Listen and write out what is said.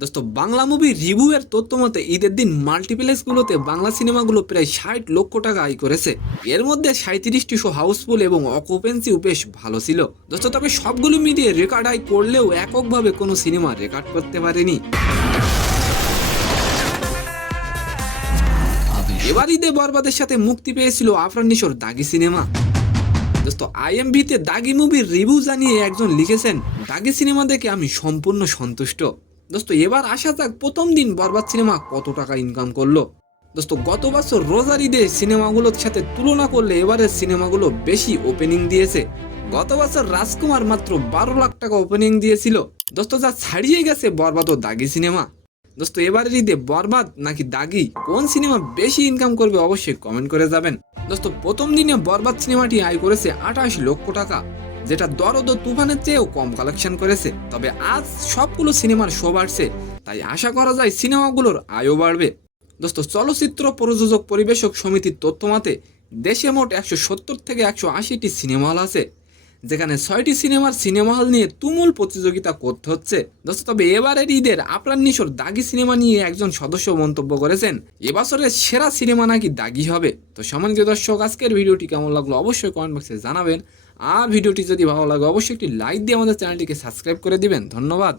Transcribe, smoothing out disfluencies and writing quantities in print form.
দোস্ত বাংলা মুভি রিভিউয়ের তথ্য মতে ঈদের দিন মাল্টিপ্লেক্সগুলোতে বাংলা সিনেমাগুলো প্রায় ৬০ লক্ষ টাকা আয় করেছে। এর মধ্যে ৩৭টি শো হাউসফুল এবং অকুপেন্সিও বেশ ভালো ছিল। দোস্ত তবে সবগুলো মিলিয়ে রেকর্ড আয় করলেও এককভাবে কোনো সিনেমা রেকর্ড করতে পারেনি। এবার ঈদে বরবাদের সাথে মুক্তি পেয়েছিল আফরান নিশোর দাগি সিনেমা। দোস্ত আইএমভিতে দাগি মুভির রিভিউ জানিয়ে একজন লিখেছেন, দাগি সিনেমা দেখে আমি সম্পূর্ণ সন্তুষ্ট। দোস্ত এবার আসা যাক প্রথম দিন বরবাদ সিনেমা কত টাকা ইনকাম করলো। দোস্ত গত বছর রোজার ঈদে সিনেমাগুলোর সাথে তুলনা করলে এবারের সিনেমাগুলো বেশি ওপেনিং দিয়েছে। গত বছর রাজকুমার মাত্র ১২ লাখ টাকা ওপেনিং দিয়েছিল। দোস্ত যা ছাড়িয়ে গেছে বরবাদ ও দাগি সিনেমা। দোস্ত এবারের ঈদে বরবাদ নাকি দাগি কোন সিনেমা বেশি ইনকাম করবে অবশ্যই কমেন্ট করে যাবেন। দোস্ত প্রথম দিনে বরবাদ সিনেমাটি আয় করেছে ২৮ লক্ষ টাকা, যেটা দরদ ও তুফানের চেয়েও কম কালেকশন করেছে। তবে আজ সবগুলো সিনেমার শো বাড়ছে, তাই আশা করা যায় সিনেমাগুলোর আয়ও বাড়বে। দোস্ত চলচ্চিত্র প্রযোজক পরিবেশক সমিতির তথ্য মতে দেশে মোট ১৭০ থেকে ১৮০টি সিনেমা হল আছে, যেখানে ৬টি সিনেমা হল নিয়ে তুমুল প্রতিযোগিতা করতে হচ্ছে। দোস্ত তবে এবারের ঈদের আফরান নিশোর দাগি সিনেমা নিয়ে একজন সদস্য মন্তব্য করেছেন, এবছরের সেরা সিনেমা নাকি দাগি হবে। তো সম্মানিত দর্শক, আজকের ভিডিওটি কেমন লাগলো অবশ্যই কমেন্ট বক্সে জানাবেন। আর ভিডিওটি যদি ভালো লাগে অবশ্যই একটি লাইক দিয়ে আমাদের চ্যানেলটিকে সাবস্ক্রাইব করে দিবেন। ধন্যবাদ।